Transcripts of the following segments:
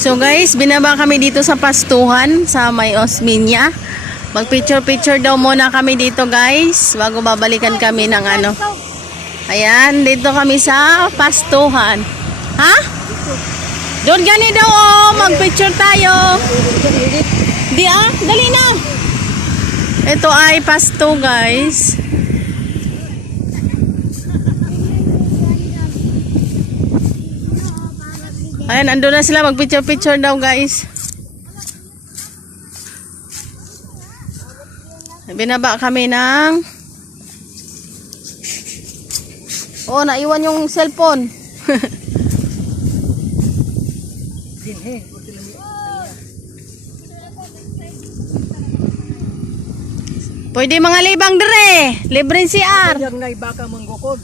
So guys, binaba kami dito sa pastuhan sa may Osminia. Mag picture daw muna kami dito guys bago babalikan kami ng ano. Ayan, dito kami sa pastuhan. Ha? Doon gani daw oh, mag picture tayo. Di dali na. Ito ay pasto guys. Ayan, ando na sila. Mag-picture daw, guys. Binaba kami ng... Oh, naiwan yung cellphone. Pwede mga libang dire. Libre CR. Yang naibaka manggukod.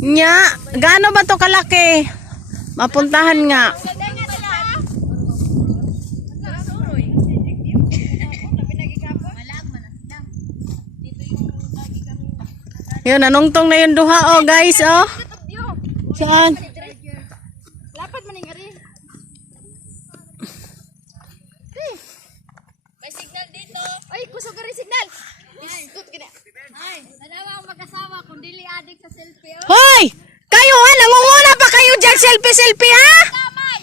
Nya, gaano ba to kalaki? Mapuntahan nga. Yun, nanungtong na yung duha oh guys oh. Saan? Lapat man nga rin. May signal dito. Ay, kusog ka rin signal. Iskot ka na. Ay, dalawa ang mag-asawa kung dili adik sa selfie. Hoy! Kayo ha, nangunguna pa kayo dyan selfie ha? Kamay!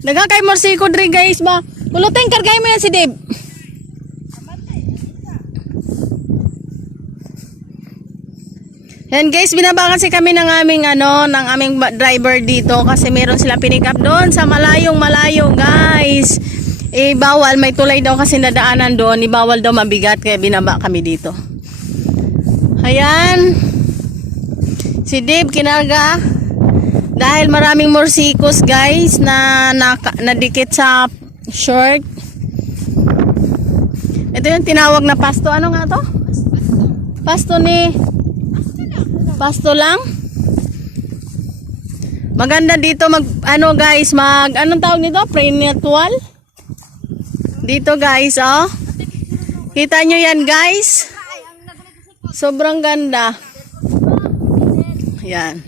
Daga kay Morsiko dre guys ba? Pulutin kargay mo yan si Dave. Yan guys, binaba kasi kami ng aming ng aming driver dito kasi meron sila pinick up doon sa malayo guys. Eh bawal, may tulay daw kasi nadaanan doon, bawal daw mabigat kaya binaba kami dito. Ayan. Si Dave kinarga dahil maraming morsikos guys na nadikit sa short. Ito yung tinawag na pasto. Ano nga to? Pasto ni pasto lang. Maganda dito guys, anong tawag nito? Prenatal. Dito guys, oh. Kita nyo yan guys. Sobrang ganda. Yan.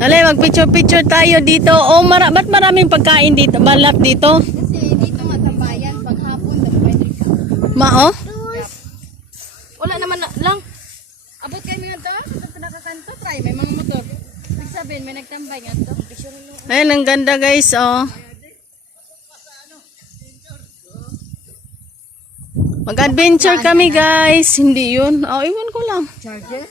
Dali, mag-picture tayo dito. Oh, ba't maraming pagkain dito? Balap dito? Kasi dito nga tambayan, paghapon, dapat Ma, oh? wala naman lang. Abot kayo nga to? Ito nakakanto, try. May mga motor. Nagsabihin, may nagtambay nga to. Ayan, ang ganda guys, oh. Mag-adventure kami guys. Hindi yun. Oh, iwan ko lang. Charger?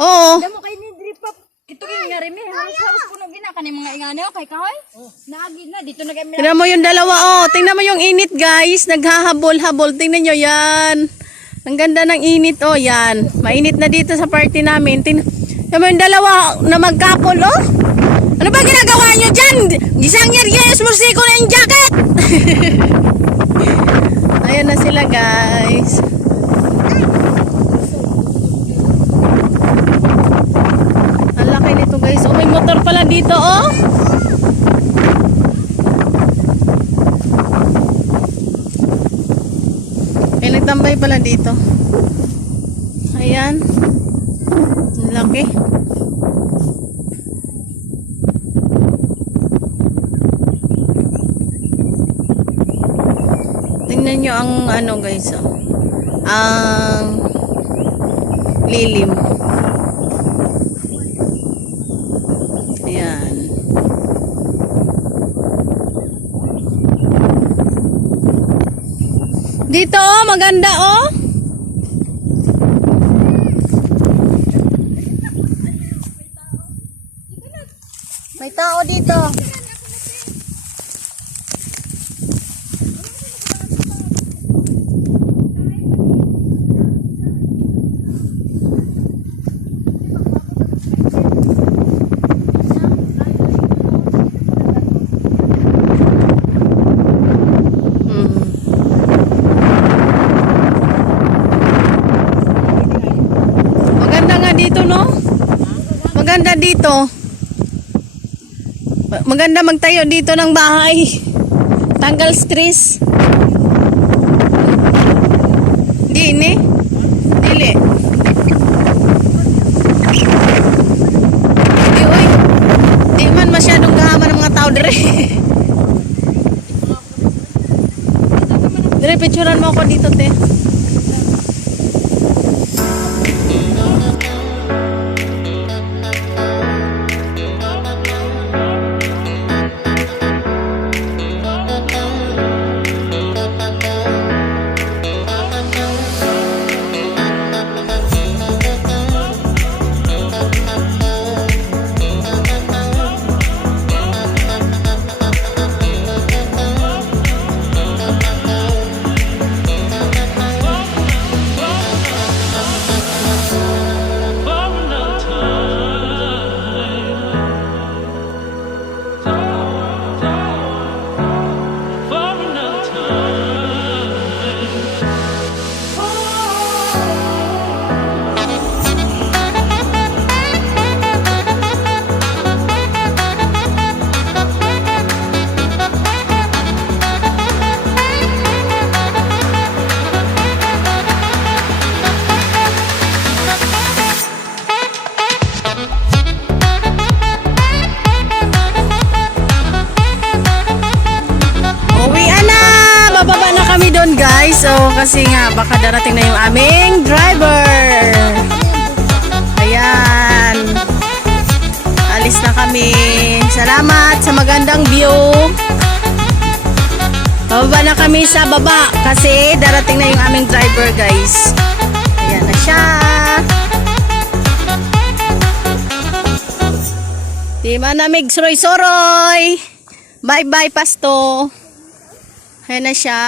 Oo. Damo kay ni drip up. Ito kay nga rin halos puno gina kanang mga ingane kay kahoy. Naagi na dito na kami. Tingnan mo yung dalawa, oh. Tingnan mo yung init guys. Naghahabol-habol. Tingnan nyo yan. Ang ganda ng init, oh. Yan. Mainit na dito sa party namin. Tingnan mo yung dalawa na magkapol, oh. Ano ba ginagawa nyo dyan? Gisang yeryes musiko na yung jacket. Ayan na sila guys. Ang laki nito guys. Oh, may motor pala dito, oh. May nagtambay pala dito. Ayan. Ang laki. Tingnan nyo ang guys, oh. Ang lilim. Ayan. Dito, oh, maganda, oh. May tao dito. Dito no? Maganda dito. Maganda magtayo dito ng bahay. Tanggal stress. Di ini. Dili. Di oy. Di man masyadong gahaman ng mga tao dire. Dire picturean mo ako dito, te. Guys, so kasi nga baka darating na yung aming driver. Ayan. Alis na kami. Salamat sa magandang view. Bababa na kami sa baba kasi darating na yung aming driver, guys. Ayan na siya. Di manamig soroy-soroy. Bye-bye, pasto. Ayan na siya.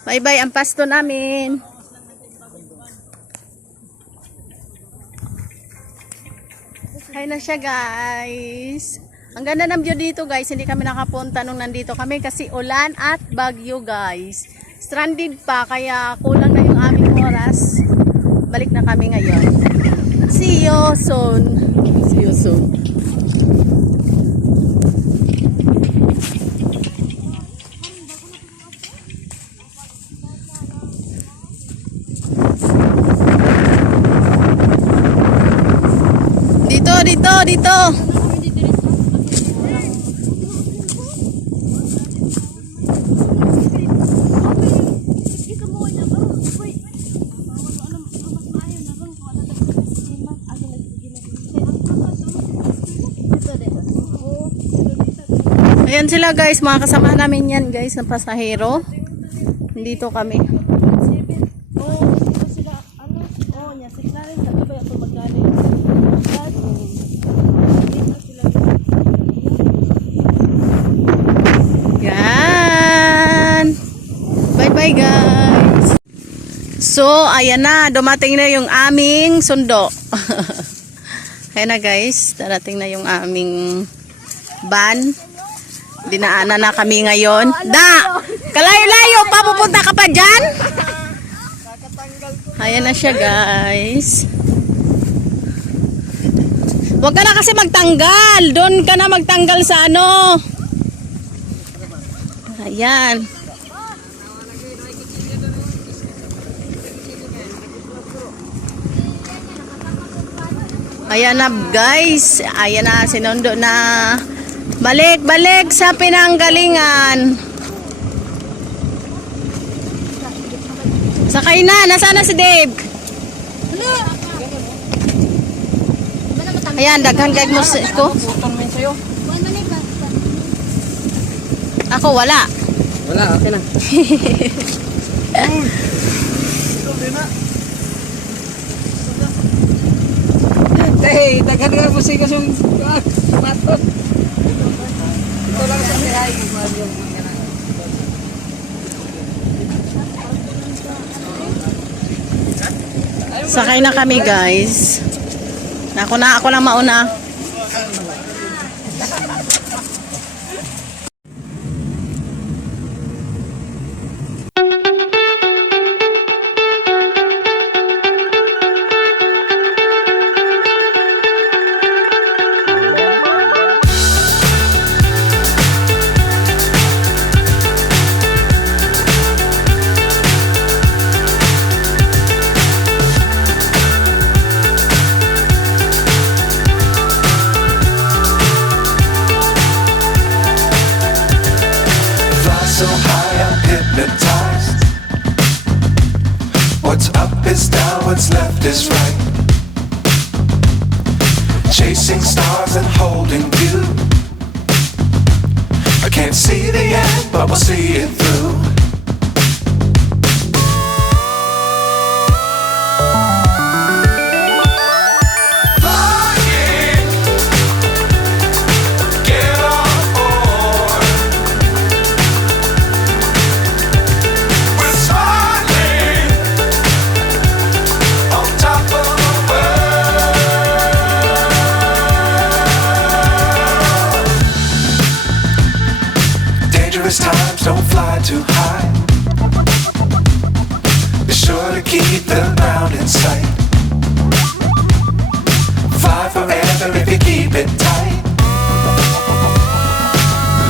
Bye-bye ang pasto namin. Hi na siya, guys. Ang ganda ng view dito, guys. Hindi kami nakapunta nung nandito kami kasi ulan at bagyo, guys. Stranded pa kaya kulang na yung aming oras. Balik na kami ngayon. See you soon. See you soon. Dito. Ayan sila, guys, mga kasama namin yan, guys, ng pasahero. Dito kami. Bye guys. So, ayan na. Dumating na yung aming sundo. Ayan na, guys. Darating na yung aming van. Dinaanan na kami ngayon. Kalayo-layo pa. Pupunta ka pa dyan? Ayan na siya, guys. Huwag ka na kasi magtanggal. Doon ka na magtanggal sa ano. Ayan. Ayan na, guys. Ayan na, sinundo na. Balik sa pinanggalingan. Sakay na. Nasaan na si Dave? Ayan, daghan kay mo ko. Ako, wala. Wala, okay na. Hey, daghan nga po siya yung matot. Ito lang sa tihay. Sakay na kami, guys. Ako na mauna. so high I'm hypnotized. What's up is down, what's left is right. Chasing stars and holding you. I can't see the end, but we'll see it through. Flying, get on board. We're smiling on top of the world. Dangerous times, don't fly too high. Be sure to keep the ground in sight. Fly forever if you keep it tight.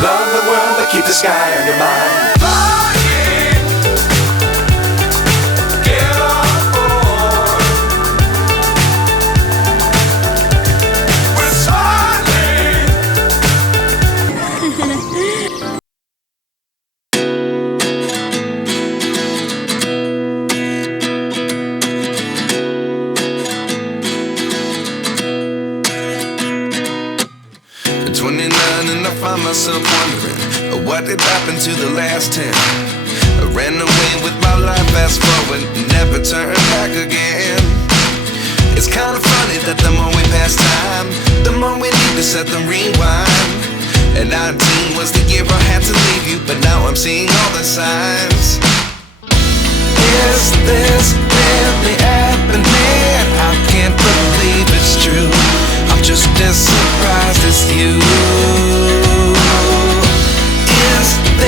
Love the world, but keep the sky on your mind. Flying, get on board. We're smiling. At 29 and I find myself wondering what did happen to the last 10. I ran away with my life, fast forward, never turn back again. It's kind of funny that the more we pass time, the more we need to set the rewind. And 19 was the year I had to leave you, but now I'm seeing all the signs. Is this really happening? I can't believe it's true. I'm just as surprised as you.